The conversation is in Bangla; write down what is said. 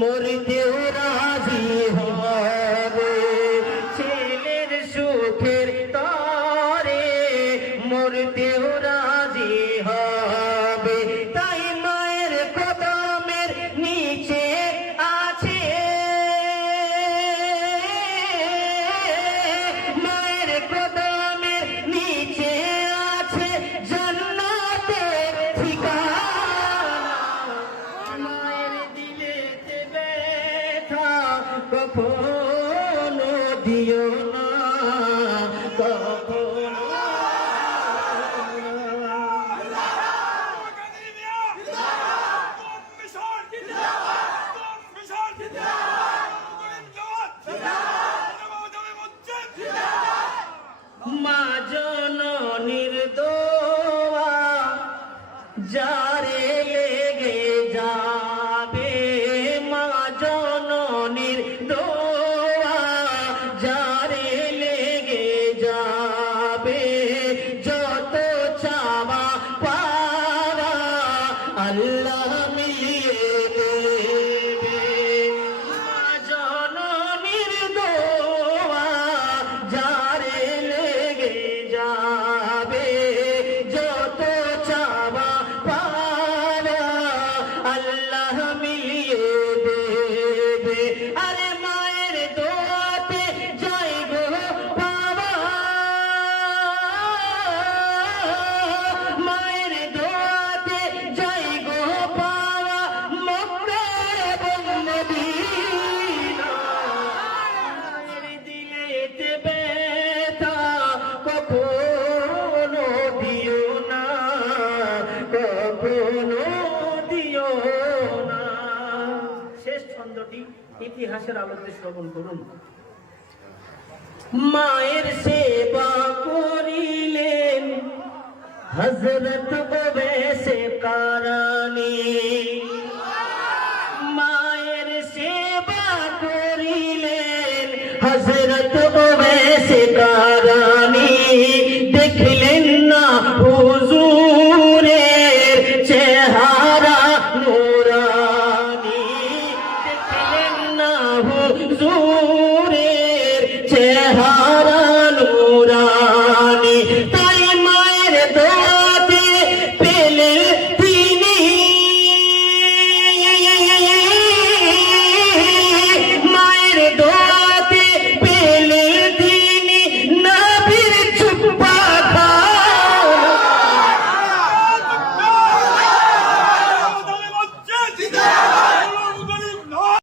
মরতেও রাজি হবে, ছেলের সুখের তরে মরতেও রাজি হবে। তাই মায়ের কদমের নিচে আছে, মায়ের কদমের নিচে আছে জান্নাতের ঠিকানা। মায়ের দিলেতে ব্যথা কখনো দিও না, কখনো। মা জননীর দোয়া যারে লেগে যাবে, মা জননীর দোয়া যারে লেগে যাবে, যত চাওয়া পাওয়া আল্লাহ মিলিয়ে দেবে। মা জননীর দোয়া যারে লেগে যাবে, যত চাওয়া পাওয়া আল্লাহ মিলিয়ে দেবে। আরে মায়ের দোয়াতে যাই গো বাবা, মায়ের দোয়াতে যাই গো বাবা, মক্কা এবং মদিনা। মায়ের দিলেতে ব্যথা কখনো দিও না, কখনো দিও না। শেষ ছন্দটি ইতিহাসের আলোতে শ্রবণ করুন। মায়ের সেবা করিলেন হযরত ওয়াইসে কারানী, মায়ের সেবা করিলেন হযরত ওয়াইসে কারানী।